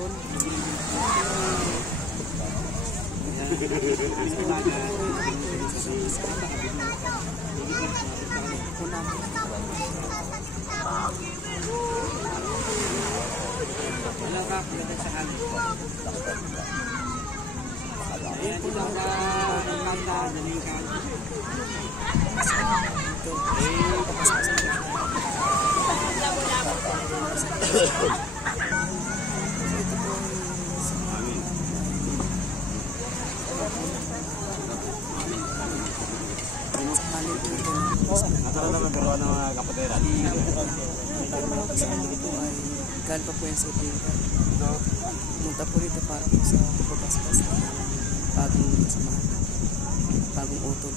utol. Walang kakulatan sa amin. Ayan po lang ka kanta, daling kanta. Natara naman pero ng mga kapatiran. Mga kasama ko po ay galing pa po yan sa Utinga. Pumunta po rito para po sa pagbabasbas ng bagong kasamahan, bagong utol.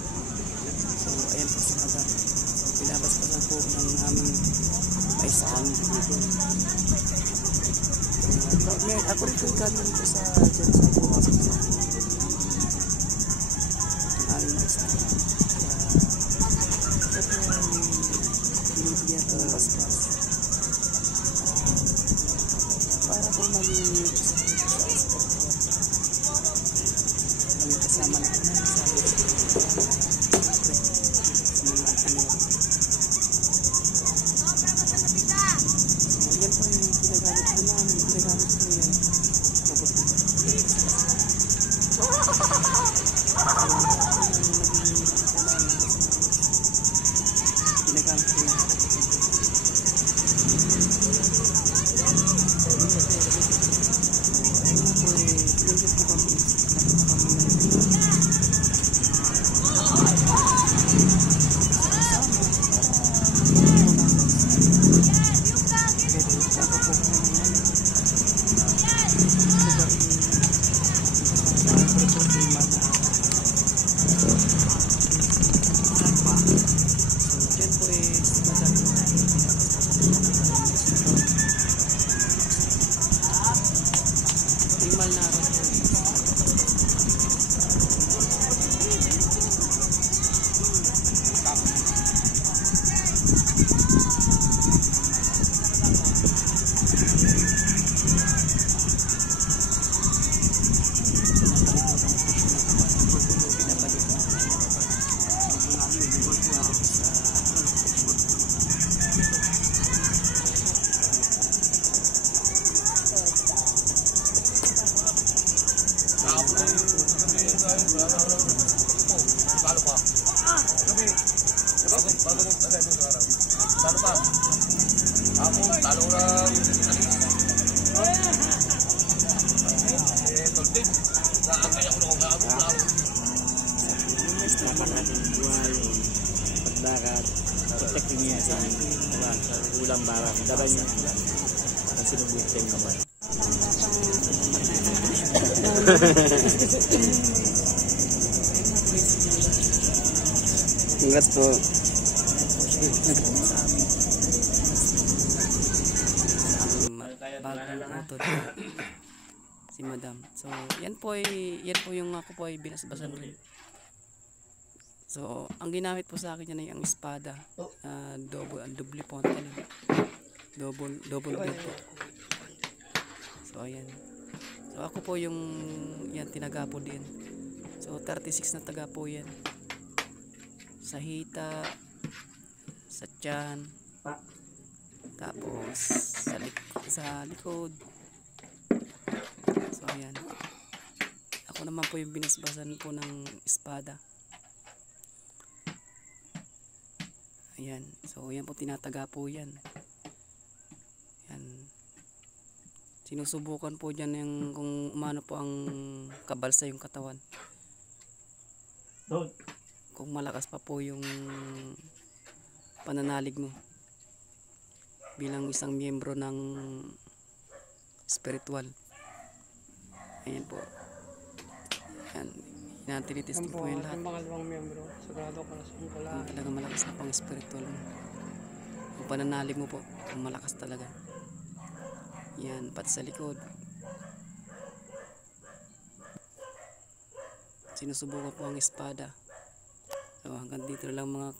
So ayan po si Madam. So pinabasbasan po ng aming paisahan. Ako rin po galing po sa dyan sa buwasan ng aming paisahan. Binibigyan po ng basbas para po maging kasama na po namin sa mga ano. So yan po yung ginagamit po namin, ginagamit po yan ginagamit po yan. Pagdakat, protecting niya sa ulang barang. Daban niya ang sinubutin naman. Ingat po. Bagong utol si Madam. So yan po yung ako po ay binasbasan rin. So ang ginamit po sa akin yan ay ang espada, double pontal, double blade po. So ayan. So ako po yung yan tinaga po din. So 36 na taga po yan. Sa hita, sa tiyan, tapos sa likod. So ayan. Ako naman po yung binasbasan po ng espada. Ayan. So ayan po, tinataga po yan. Ayan. Sinusubukan po dyan yung kung umano po ang kabalsa yung katawan. Kung malakas pa po yung pananalig mo bilang isang miyembro ng spiritual. Ayan po. Ayan. Tinitesting po yung lahat. Yung pangalawang miyembro, sagrado ka na sa pala. Kung talaga malakas na pang spiritual mo. Kung pananalig mo po, kung malakas talaga. Yan, pati sa likod. Sinusubukan po ang espada. So hanggang dito lang mga